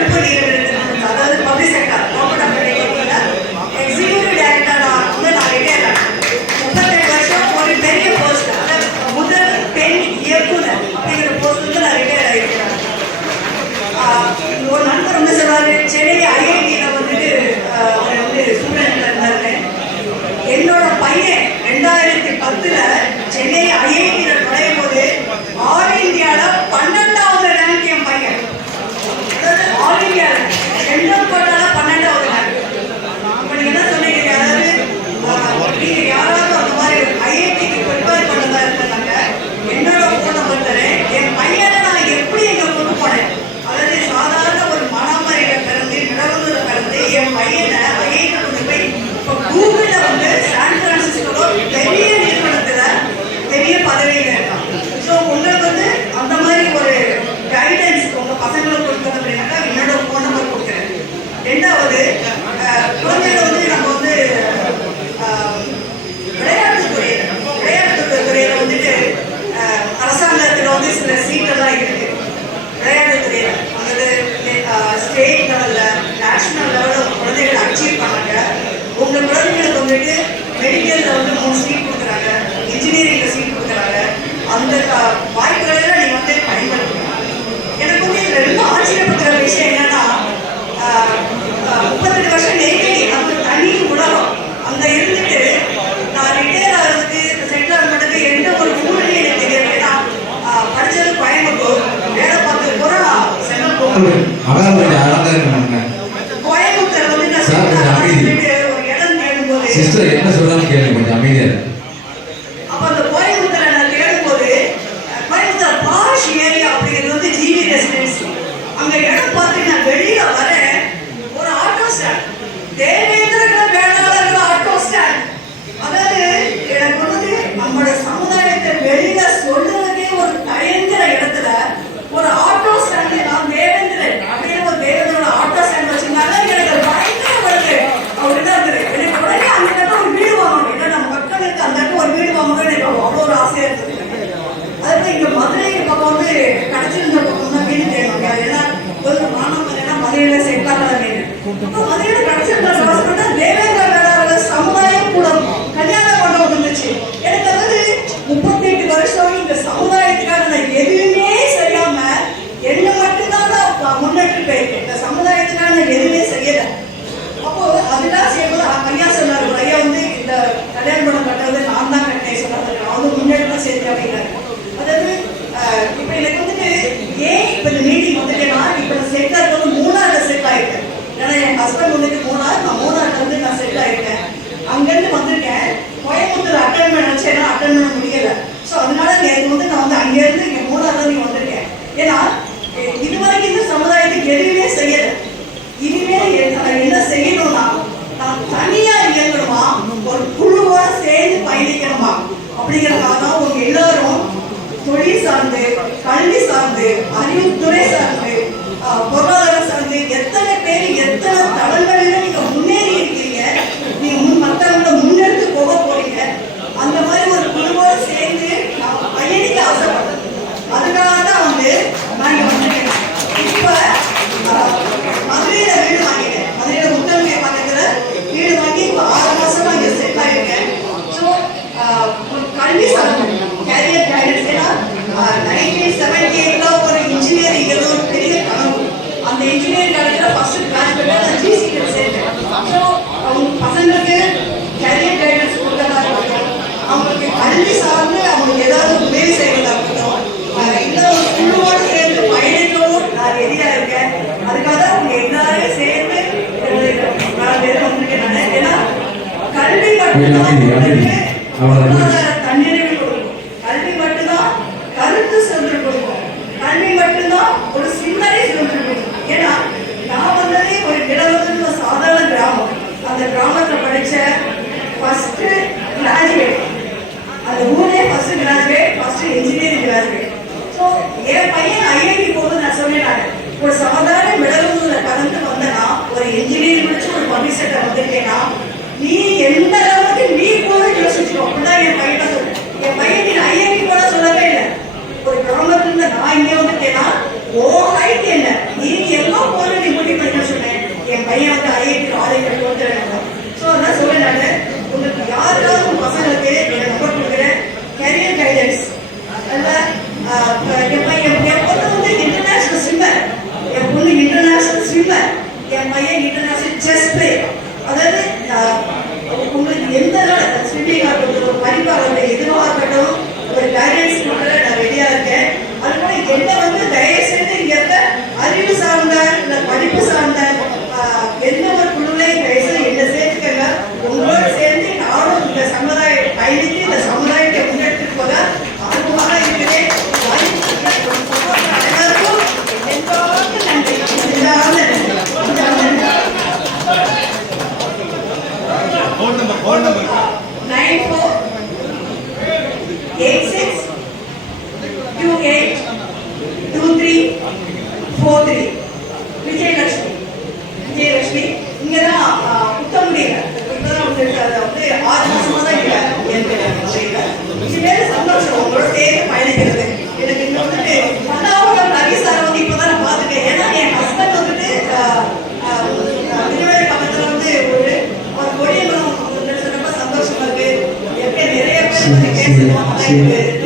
பழுப்பு நிறுவனத்தில் அதாவது public sector government of India executive டைரக்டரா வந்து நான் ரிட்டையர் ஆனேன். 38 வருஷம் ஒரு பெரிய போஸ்ட், அதாவது முதல் பெண் இயக்குனர் அப்படிங்கிற போஸ்ட் வந்து நான் ரிட்டையர் ஆகிருக்கிறேன். ஒரு நண்பர் வந்து சொல்றாரு, சென்னை ஐஐடியில வந்துட்டு அவர் வந்து ஸ்டூடெண்ட்ல இருந்தாரு. என்னோட பையன் 2010 சென்னை ஐஐடியில நுழையும் போது ஆல் இந்தியால 12வது ரேங்க் என் பையன். அதாவது ஆல் இந்தியால சென்ட்ரல் கோட்டால 12வது ரேங்க். அப்ப நீங்க என்ன சொன்னீங்க, அதாவது நீங்க யாராவது அந்த மாதிரி ஐஐடிக்கு ப்ரிப்பேர் பண்ணதா இருந்தாங்க, என்னோட போன் நம்பர் தரேன். என் பையனை நான் எப்படி எங்க கொண்டு போனேன், அதாவது சாதாரண ஒரு மானாமரியில பிறந்து நிலவூர்ல பிறந்து என் பையனை ஐஐடி கொண்டு போய் இப்போ கூகுள்ல வந்து சான் பிரான்சிஸ்கோல பெரிய நிறுவனத்துல பெரிய பதவியில இருக்கான். ஸோ உங்களுக்கு வந்து அந்த மாதிரி ஒரு கைடன்ஸ் உங்க பசங்களுக்கு கொடுத்தது அப்படின்னாக்கா என்னோட போன் நம்பர் கொடுக்குறேன். ரெண்டாவது, குழந்தைகளை வந்து நம்ம வந்து விளையாட்டுத்துறையில வந்துட்டு அரசாங்கத்தில் வந்து சில சீட்டெல்லாம் இருக்கு. விளையாட்டுத்துறையில அதாவது ஸ்டேட் லெவல்ல நேஷனல் லெவலில் குழந்தைகளை அச்சீவ் பண்ணாங்க. உங்க குழந்தைங்களுக்கு வந்துட்டு மெடிக்கல்ல வந்து 3 சீட் கொடுக்குறாங்க, இன்ஜினியரிங்ல சீட் கொடுக்குறாங்க. அந்த வாய்ப்புகளை நீங்க வந்து பயன்படுத்தணும். எனக்கு வந்து இதுல ரொம்ப ஆச்சரியப்படுத்துற விஷயம் என்னன்னா, 38 வருஷம் நெய்வேலி அந்த தனி உலகம் அங்க இருந்துட்டு நான் ரிட்டையர் ஆகிறதுக்கு செட்டில் ஆகிறதுக்கு எந்த ஒரு ஊருன்னு எனக்கு தெரியாது. ஏன்னா படிச்சது கோயம்புத்தூர், வேலை பார்த்து பூரா சென்னை கோயம்புத்தூர் வந்து நான் ஒரு இடம் தேடும்போது சிஸ்டர் என்ன சொல்றான்னு கேளுங்க, கொஞ்சம் அமைதியா. அப்ப அந்த கோயம்புத்தூரை நான் தேடும்போது கோயம்புத்தூர் பாஷ் ஏரியா அப்படிங்கிறது வந்து ஜிவி ரெசிடென்சி. அங்க இடம் பார்த்து நான் வெளியில வரேன், ஒரு ஆட்டோ ஸ்டாண்ட், தேவேந்திர வேளாளர் ஆட்டோ ஸ்டாண்ட். அதாவது எனக்கு வந்து நம்மளோட சமுதாயத்தை வெளியில சொல்றதுக்கே ஒரு தயங்குற இடத்துல ஒரு ஆட்டோ ஸ்டாண்ட், நான் தேவேந்திரன் அப்படின்னு ஒரு தேவேந்திரோட ஆட்டோ ஸ்டாண்ட் வச்சிருந்தாங்க. எனக்கு பயங்கர வருது அப்படிதான் இருந்தது. எனக்கு உடனே அந்த இடத்துல ஒரு வீடு வாங்கணும், ஏன்னா நம்ம மக்களுக்கு அந்த இடத்துல ஒரு வீடு வாங்கணும் எனக்கு அவ்வளோ ஒரு ஆசையா இருந்தது. அதாவது இங்க மதுரை பக்கம் வந்து கிடைச்சிருந்த பக்கம் தான் வீடு தேடணும். ஏன்னா ஒரு மாணவர்களா மதுரையில செட் ஆகாத மதுரையில கிடைச்சிருந்த தேவேந்திர வேளாளர் சமுதாய கூடம் கல்யாண மண்டபம் இருந்துச்சு. எனக்கு அதாவது 38 வருஷம் இந்த சமுதாயத்துக்காக நான் எதுவுமே செய்யாம என்ன மட்டும்தான் நான் முன்னேற்று போயிருக்கேன். இந்த சமுதாயத்துக்காக நான் எதுவுமே செய்யல. அப்போ அதெல்லாம் செய்யும்போது ஐயா சொன்னார், ஒரு ஐயா வந்து இந்த கல்யாண மண்டபம் கட்டுறது நான் தான் கட்டினேன் சொன்னாங்க. நான் வந்து முன்னேற்றம் தான் சேர்த்து அப்படின்னாரு. அதாவது இப்ப எனக்கு வந்துட்டு ஏன் இப்ப இந்த மீட்டிங் வந்துட்டேன்னா, இப்ப நான் செட் ஆகிறது 3ஆவது செட் ஆயிருக்கேன். ஏன்னா என் ஹஸ்பண்ட் வந்துட்டு 3ஆவது, நான் 3ஆவது வந்து நான் செட் ஆயிருக்கேன். அங்கிருந்து வந்திருக்கேன். கோயம்புத்தூர் அட்டன் பண்ண நினைச்சேன்னா அட்டன் பண்ண முடியல. ஸோ அதனால எனக்கு வந்து நான் வந்து அங்கிருந்து இங்க 3ஆவது நீங்க வந்திருக்கேன். ஏன்னா இதுவரைக்கும் இந்த சமுதாயத்துக்கு எதுவுமே செய்யல. இனிமே என்ன செய்யணும்னா, நான் தனியா இயங்கணுமா ஒரு குழுவோட சேர்ந்து பயணிக்கணுமா அப்படிங்கிறதுக்காக தான் உங்க எல்லாரும் தொழில் சார்ந்து, கல்வி சார்ந்து, அறிவுத்துறை சார்ந்து, பொருளாதாரம் சார்ந்து எத்தனை பேர் எத்தனை தளங்களில நீங்க முன்னேறி இருக்கீங்க, நீங்க மற்றவங்களை முன்னெடுத்து போக போறீங்க. அந்த மாதிரி ஒரு குழுவோட சேர்ந்து நான் பயணிக்க ஆசைப்பட்டேன். அதுக்காக தான் வந்து நான் இங்க வந்திருக்கேன். இப்ப மதுரையில வீடு வாங்கிட்டேன். மதுரையில முத்தமிழ் பக்கத்துல வீடு வாங்கி இப்ப 6 மாசமா இங்க செட் ஆயிருக்கேன். ஸோ கல்வி சார்ந்து கேரியர் கைடன்ஸ், ஏன்னா 1978 ஒரு இன்ஜினியரிங் ஒரு பெரிய கனவு. அந்த இன்ஜினியரிங் காலேஜ்ல ஃபர்ஸ்ட் கிராஜுவேட்டா நான் ஜிசிக்கு சேர்த்தேன். ஸோ அவங்க பசங்களுக்கு கேரியர் கைடன்ஸ் கொடுக்கறதா இருக்கட்டும், அவங்களுக்கு கல்வி சார்ந்து அவங்களுக்கு ஏதாவது உதவி செய்யறதா இருக்கட்டும், இல்லை ஒரு குழுவோடு சேர்ந்து பயணிக்கவும் நான் ரெடியா இருக்கேன். அதுக்காக அவங்க எல்லாரையும் சேர்ந்து நான் வந்திருக்கேன். நான் ஏன்னா கல்வி மட்டும்தான் தன்னிறைவு கொடுக்கும், கல்வி மட்டும்தான் கருத்து சுதந்திரம் கொடுக்கும், கல்வி மட்டும்தான் ஒரு சிந்தனை சுதந்திரம் கொடுக்கும். ஏன்னா நான் வந்ததே ஒரு நிலவரத்துல சாதாரண கிராமம். அந்த கிராமத்துல படிச்ச ஃபர்ஸ்ட் கிராஜுவேட், அந்த ஊரே first graduate, first engineering graduate. So என் பையன் ஐஐடி போகுது நான் சொன்னேன். ஒரு சாதாரண மிளகுல கலந்து வந்தனா, ஒரு இன்ஜினியரிங் முடிச்சு ஒரு பப்ளிக் செக்டர் வந்திருக்கேன்னா, நீ எந்த அளவுக்கு நீ கூட யோசிச்சுக்கோ. அப்படிதான் என் பையன் சொல்றேன். என் பையன் நீ ஐஐடி போட சொல்லவே இல்லை. ஒரு கிராமத்துல நான் இங்க வந்துட்டேன்னா ஓ ஹைட் என்ன, நீ எல்லாம் போற நீ பேசணும்